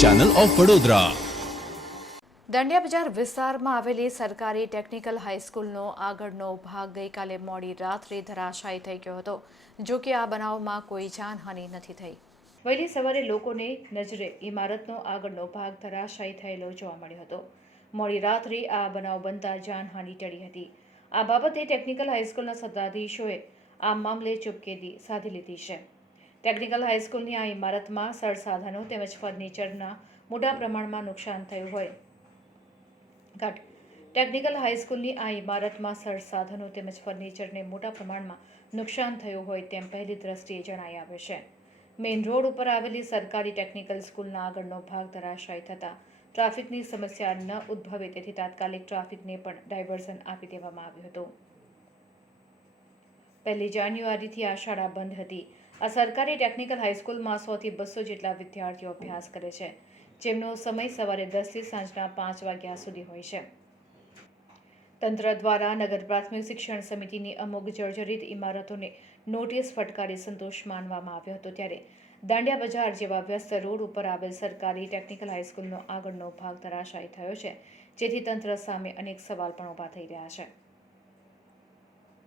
Channel of Vadodara dandiya બજાર વિસ્તારમાં આવેલી સરકારી ટેકનિકલ હાઈસ્કૂલનો આગળનો ભાગ ગઈકાલે મોડી રાત્રે ધરાશાયી થઈ ગયો હતો. જો કે આ બનાવમાં કોઈ જાનહાનિ નથી થઈ. વહેલી સવારે લોકોને નજરે ઇમારતનો આગળનો ભાગ ધરાશાયી થયેલો જોવા મળ્યો હતો. મોડી રાત્રે આ બનાવ બનતા જાનહાનિ ટળી હતી. આ બાબતે ટેકનિકલ હાઈસ્કૂલના સત્તાધીશોએ આ મામલે ચૂપકેદી સાધી લીધી છે. ટેકનિકલ હાઈસ્કૂલની આ ઇમારતમાં સરસાધનો તેમજ ફર્નિચરના મોટા પ્રમાણમાં નુકસાન થયું હોય. ઘટ. ટેકનિકલ હાઈસ્કૂલની આ ઇમારતમાં સરસાધનો તેમજ ફર્નિચરને મોટા પ્રમાણમાં નુકસાન થયું હોય તેમ પહેલી દ્રષ્ટિએ જણાઈ આવે છે. મેઇન રોડ ઉપર આવેલી સરકારી ટેકનિકલ સ્કૂલના આગળનો ભાગ ધરાશાયી થતાં ટ્રાફિકની સમસ્યા ન ઉદ્ભવે તેથી તાત્કાલિક ટ્રાફિકને પણ ડાયવર્ઝન આપી દેવામાં આવ્યું હતું. પહેલી જાન્યુઆરીથી આ શાળા બંધ હતી. આ સરકારી ટેકનિકલ હાઈસ્કૂલમાં સોથી બસો જેટલા વિદ્યાર્થીઓ અભ્યાસ કરે છે, જેમનો સમય સવારે દસથી સાંજના પાંચ વાગ્યા સુધી હોય છે. તંત્ર દ્વારા નગર પ્રાથમિક શિક્ષણ સમિતિની અમુક જર્જરિત ઇમારતોને નોટિસ ફટકારી સંતોષ માનવામાં આવ્યો હતો, ત્યારે દાંડિયા બજાર જેવા વ્યસ્ત રોડ ઉપર આવેલ સરકારી ટેકનિકલ હાઈસ્કૂલનો આગળનો ભાગ ધરાશાયી થયો છે, જેથી તંત્ર સામે અનેક સવાલ પણ ઊભા થઈ રહ્યા છે.